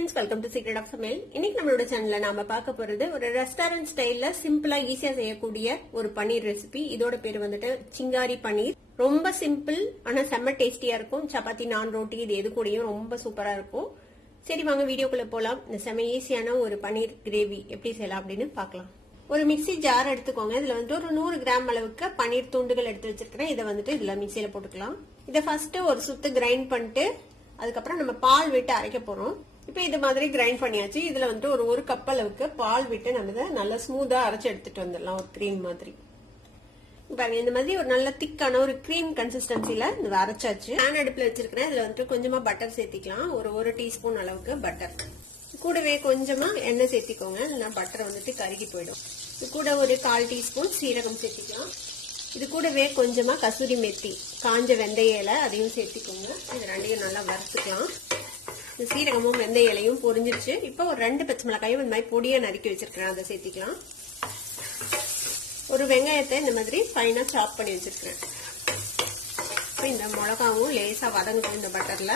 friends, welcome to Secret of Samail. இன்னைக்கு நம்மளோட சேனல்ல நாம பார்க்க போறது ஒரு ரெஸ்டாரன்ட் ஸ்டைல்ல சிம்பிளா ஈஸியா செய்யக்கூடிய ஒரு பன்னீர் ரெசிபி. இதோட பேர் வந்துட்டு சிங்காரி பன்னீர். ரொம்ப சிம்பிள் ஆனா செம்ம டேஸ்டியா இருக்கும். சப்பாத்தி, நான், ரோட்டி இது எது கூடயும் ரொம்ப சூப்பரா இருக்கும். சரி வாங்க வீடியோக்குள்ள போலாம். இந்த செம்ம ஈஸியான ஒரு பன்னீர் கிரேவி எப்படி செய்யலாம் அப்படின்னு பார்க்கலாம். ஒரு மிக்சி ஜார் எடுத்துக்கோங்க. இதுல வந்துட்டு ஒரு 100 கிராம் அளவுக்கு பன்னீர் துண்டுகள் எடுத்து வச்சிருக்கிறேன். இதை வந்துட்டு இதுல மிக்சியில போட்டுக்கலாம். இதை ஃபர்ஸ்ட் ஒரு சுத்து கிரைண்ட் பண்ணிட்டு அதுக்கப்புறம் நம்ம பால் விட்டு அரைக்க போறோம். இப்ப இது மாதிரி கிரைண்ட் பண்ணியாச்சு. இதுல வந்துட்டு ஒரு கப் அளவுக்கு பால் விட்டு நம்ம இதை நல்லா ஸ்மூதா அரைச்சு எடுத்துட்டு வந்துடலாம். ஒரு கிரீம் மாதிரி பாருங்க. இந்த மாதிரி ஒரு நல்ல திக்கான ஒரு கிரீம் கன்சிஸ்டன்சில இந்த அரைச்சாச்சு. பேன் அடுப்புல வச்சிருக்கிறேன். இதுல வந்துட்டு கொஞ்சமா பட்டர் சேர்த்திக்கலாம். ஒரு டீஸ்பூன் அளவுக்கு பட்டர். கூடவே கொஞ்சமா எண்ணெய் சேர்த்திக்கோங்க. இல்லைன்னா பட்டர் வந்துட்டு கருகி போயிடும். இது கூட ஒரு 1/4 டீஸ்பூன் சீரகம் சேர்த்திக்கலாம். இது கூடவே கொஞ்சமா கசூரி மெத்தி, காஞ்ச வெந்தய இலை அதையும் சேர்த்திக்கோங்க. இது ரெண்டையும் நல்லா வறுத்துக்கலாம். இந்த சீரகமும் வெந்தய இலையும் பொரிஞ்சிருச்சு. இப்போ ஒரு 2 பச்சை மிளகாயும் இந்த மாதிரி பொடியா நறுக்கி வச்சிருக்கிறேன். அதை சேர்த்திக்கலாம். ஒரு வெங்காயத்தை இந்த மாதிரி ஃபைனா சாப் பண்ணி வச்சிருக்கிறேன். இப்போ இந்த மிளகாவும் லேசா வதங்கட்டும் இந்த பட்டர்ல.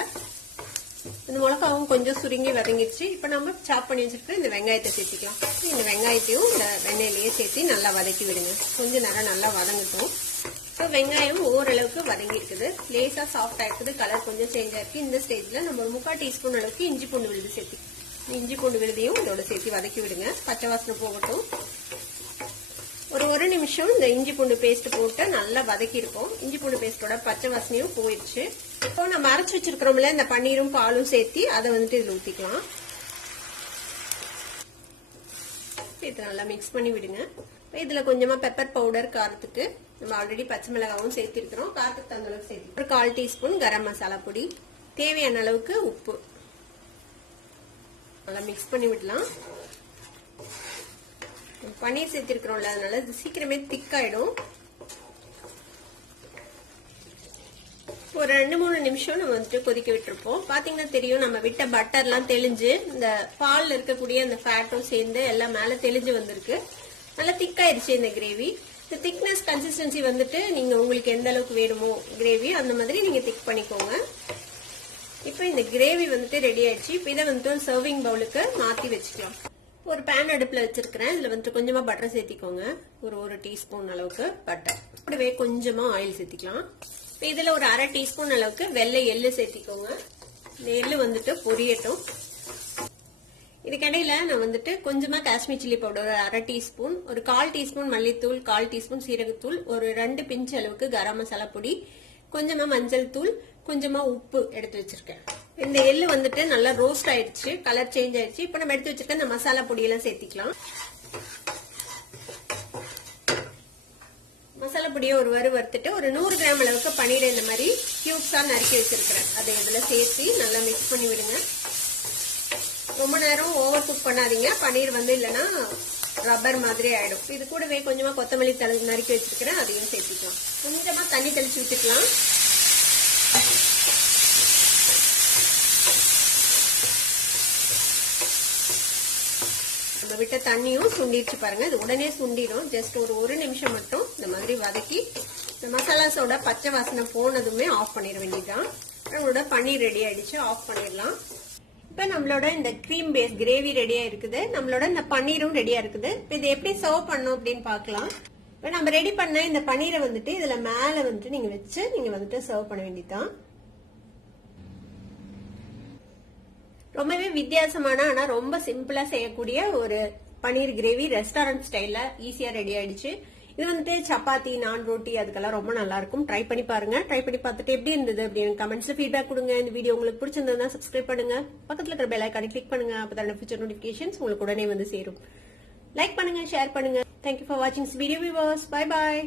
இந்த மிளகாவும் கொஞ்சம் சுருங்கி வதங்கிடுச்சு. இப்ப நம்ம சாப் பண்ணி வச்சிருக்க இந்த வெங்காயத்தை சேர்த்திக்கலாம். இந்த வெங்காயத்தையும் இந்த வெண்ணெயிலேயே சேர்த்து நல்லா வதக்கி விடுங்க. கொஞ்ச நேரம் நல்லா வதங்கட்டும். இப்போ வெங்காயம் ஓரளவுக்கு வதங்கி இருக்குது. லேசா சாஃப்டா இருக்குது. கலர் கொஞ்சம் சேஞ்ச் ஆயிருக்கு. இந்த ஸ்டேஜ்ல நம்ம ஒரு 3/4 டீஸ்பூன் அளவுக்கு இஞ்சி பூண்டு விழுது சேர்த்து இஞ்சி பூண்டு விழுதையும் இதோட சேர்த்து வதக்கி விடுங்க. பச்சை வாசனை போகட்டும். ஒரு நிமிஷம் இந்த இஞ்சி பூண்டு பேஸ்ட் போட்டு நல்லா வதக்கி இருக்கோம். இஞ்சி பூண்டு பேஸ்டோட பச்சை வாசனையும் போயிடுச்சு. இப்போ நம்ம அரைச்சு வச்சிருக்கிறோம்ல இந்த பன்னீரும் பாலும் சேர்த்து அதை வந்துட்டு இதுல ஊத்திக்கலாம். இது நல்லா மிக்ஸ் பண்ணி விடுங்க. இதுல கொஞ்சமா பெப்பர் பவுடர் காரத்துக்கு நம்ம ஆல்ரெடி பச்சை மிளகாவும் சேர்த்திருக்கிறோம். காரத்துக்கு தகுந்த அளவுக்கு சேர்த்து ஒரு 1/4 டீஸ்பூன் கரம் மசாலா பொடி, தேவையான அளவுக்கு உப்பு நல்லா மிக்ஸ் பண்ணி விடலாம். பன்னீர் சேர்த்திருக்கிறோம்ல அதனால இது சீக்கிரமே திக்காயிடும். ஒரு 2-3 நிமிஷம் நம்ம வந்துட்டு கொதிக்க விட்டுருப்போம். பாத்தீங்கன்னா தெரியும் நம்ம விட்ட பட்டர் எல்லாம் தெளிஞ்சு இந்த பால்ல இருக்கக்கூடிய அந்த ஃபேட்டும் சேர்ந்து எல்லாம் மேல தெளிஞ்சு வந்திருக்கு. நல்லா திக்காயிருச்சு இந்த கிரேவி. இந்த திக்னஸ் கன்சிஸ்டன்சி வந்துட்டு நீங்க உங்களுக்கு எந்த அளவுக்கு வேணுமோ கிரேவி அந்த மாதிரி நீங்க திக் பண்ணிக்கோங்க. இப்ப இந்த கிரேவி வந்துட்டு ரெடி ஆயிடுச்சு. இப்ப இதை வந்துட்டு சர்விங் பவுலுக்கு மாத்தி வச்சுக்கலாம். ஒரு பேன் அடுப்புல வச்சிருக்கிறேன். இதுல வந்துட்டு கொஞ்சமா பட்டர் சேர்த்திக்கோங்க. ஒரு டீஸ்பூன் அளவுக்கு பட்டர். கூடவே கொஞ்சமா ஆயில் சேர்த்திக்கலாம். இதுல ஒரு 1/2 டீஸ்பூன் அளவுக்கு வெள்ளை எள்ளு சேர்த்திக்கோங்க. இந்த எள்ளு வந்துட்டு பொரியட்டும். இதுக்கிடையில நான் வந்துட்டு கொஞ்சமா காஷ்மீர் சில்லி பவுடர் ஒரு 1/2 டீஸ்பூன், ஒரு 1/4 டீஸ்பூன் மல்லித்தூள், 1/4 டீஸ்பூன் சீரகத்தூள், ஒரு 2 பிஞ்ச் அளவுக்கு கரம் மசாலா பொடி, கொஞ்சமா மஞ்சள் தூள், கொஞ்சமா உப்பு எடுத்து வச்சிருக்கேன். இந்த எள்ளு வந்துட்டு நல்லா ரோஸ்ட் ஆயிடுச்சு. கலர் சேஞ்ச் ஆயிடுச்சு. இப்ப நம்ம எடுத்து வச்சிருக்க இந்த மசாலா பொடியெல்லாம் சேர்த்திக்கலாம். மசாலா பொடியை ஒரு வறுத்துட்டு ஒரு 100 கிராம் அளவுக்கு பன்னீரை இந்த மாதிரி கியூப்ஸா நறுக்கி வச்சிருக்கிறேன். அதை இதுல சேர்த்து நல்லா மிக்ஸ் பண்ணி விடுங்க. ரொம்ப நேரம் ஓவர் குக் பண்ணாதீங்க. பன்னீர் வந்து இல்லைன்னா ரப்பர் மாதிரி ஆயிடும். இது கூடவே கொஞ்சமா கொத்தமல்லி தழை நறுக்கி வச்சிருக்கிறேன். அதையும் சேர்த்துக்கலாம். கொஞ்சமா தண்ணி தெளிச்சு விட்டுக்கலாம். நம்ம விட்ட தண்ணியும் சுண்டிடுச்சு பாருங்க. இது உடனே சுண்டிடும். ஜஸ்ட் ஒரு நிமிஷம் மட்டும் இந்த மாதிரி வதக்கி இந்த மசாலாஸோட பச்சை வாசனை போனதுமே ஆஃப் பண்ணிட வேண்டியதுதான். நம்மளோட பன்னீர் ரெடி ஆயிடுச்சு. ஆஃப் பண்ணிடலாம். இப்ப நம்மளோட இந்த கிரீம் பேஸ் கிரேவி ரெடியா இருக்குது. நம்மளோட இந்த பன்னீரும் ரெடியா இருக்குது. இப்ப இதை எப்படி சர்வ் பண்ணணும் அப்படின்னு பாக்கலாம். இப்ப நம்ம ரெடி பண்ண இந்த பன்னீரை வந்துட்டு இதுல மேல வந்துட்டு நீங்க வச்சு நீங்க வந்துட்டு சர்வ் பண்ண வேண்டியதுதான். ரொம்பவே வித்தியாசமான ஆனா ரொம்ப சிம்பிளா செய்யக்கூடிய ஒரு பன்னீர் கிரேவி ரெஸ்டாரண்ட் ஸ்டைல்ல ஈஸியா ரெடி ஆயிடுச்சு. இது வந்துட்டு சப்பாத்தி, நான், ரோட்டி அதுக்கெல்லாம் ரொம்ப நல்லா இருக்கும். ட்ரை பண்ணி பாருங்க. ட்ரை பண்ணி பார்த்துட்டு எப்படி இருந்தது அப்படின்னு கமெண்ட்ஸ்ல ஃபீட்பேக் கொடுங்க. இந்த வீடியோ உங்களுக்கு பிடிச்சிருந்தா சப்ஸ்கிரைப் பண்ணுங்க. பக்கத்துல இருக்கிற பெல் ஐகானை கிளிக் பண்ணுங்க. அப்பதான் ஃபியூச்சர் நோட்டிபிகேஷன்ஸ் உங்களுக்கு உடனே வந்து சேரும். லைக் பண்ணுங்க, ஷேர் பண்ணுங்க. தேங்க்யூ ஃபார் வாட்சிங் this video viewers. Bye bye.